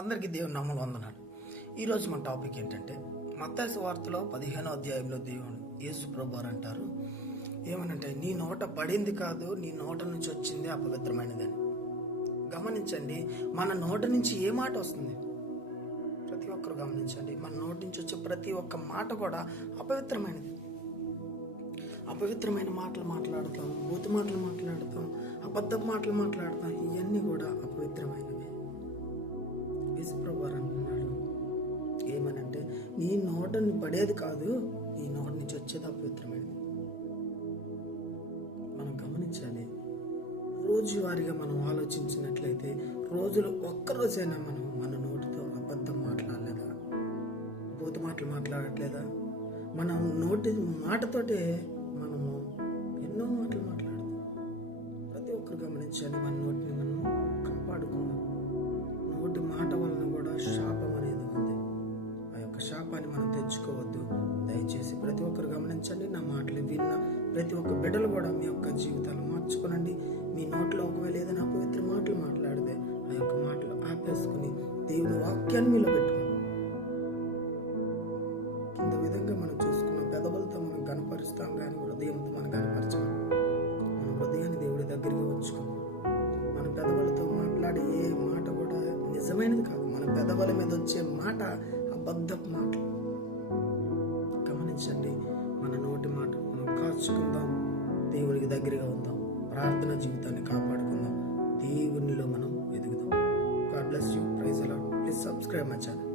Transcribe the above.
అందరికీ దేవుని నామములో వందనాలు. ఈరోజు మన టాపిక్ ఏంటంటే మత్తయి సువార్తలో 15వ అధ్యాయంలో దేవుడు యేసు ప్రభువారు అంటారు ఏమనంటే, నీ నోట పడింది కాదు, నీ నోట నుంచి వచ్చింది అపవిత్రమైనదని. గమనించండి, మన నోట నుంచి ఏ మాట వస్తుంది? ప్రతి ఒక్కరు గమనించండి, మన నోటి నుంచి వచ్చే ప్రతి ఒక్క మాట కూడా అపవిత్రమైనది. అపవిత్రమైన మాటలు మాట్లాడతాం, బూతు మాటలు మాట్లాడతాం, అబద్ధపు మాటలు మాట్లాడతాం. ఇవన్నీ కూడా అపవిత్రమైనవి. యేసుప్రభువారు అంటున్నాడు ఏమనంటే, నీ నోటని పడేది కాదు, నీ నోటి నుంచి వచ్చేది అపవిత్రమైనది. మనం గమనించాలి. రోజువారీగా మనం ఆలోచించినట్లయితే రోజులో ఒక్కరోజైనా మనం మన నోటితో అబద్ధం మాట్లాడలేదా? బూతు మాటలు మాట్లాడట్లేదా? మన నోటి మాటతోటే మనము ఎన్నో మాటలు మాట్లాడతాం. ప్రతి ఒక్కరు గమనించాలి, మన నోటిని మనం కాపాడుకుందాం. నోటి మాట వలన కూడా శాపం అనేది ఉంది. ఆ యొక్క శాపాన్ని మనం తెచ్చుకోవద్దు. దయచేసి ప్రతి ఒక్కరు గమనించండి. నా మాటలు విన్న ప్రతి ఒక్క బిడ్డలు కూడా మీ యొక్క జీవితాలు మార్చుకోనండి. మీ నోట్లో ఒకవేళ ఏదైనా అపవిత్ర మాటలు మాట్లాడితే ఆ యొక్క మాటలు ఆపేసుకుని దేవుని వాక్యాన్ని మీలో పెట్టుకోండి. కింద విధంగా మనం చూసుకున్న పెదవులతో మనం కనపరుస్తాం, కానీ హృదయంతో మనం కనపరచాం. మన హృదయాన్ని దేవుడి దగ్గరికి ఉంచుకోండి. మన పెదవులతో మాట్లాడే ఏ మాట కూడా నిజమైనది కాదు. మన పెదవుల మీద వచ్చే మాట అబద్ధపు మాట. గమనించండి, మన నోటి మాట మనం కాచుకుందాం, దేవునికి దగ్గరగా ఉందాం, ప్రార్థన జీవితాన్ని కాపాడుకుందాం, దేవునిలో మనం ఎదుగుదాం. God bless you. Praise the Lord. Please subscribe my channel.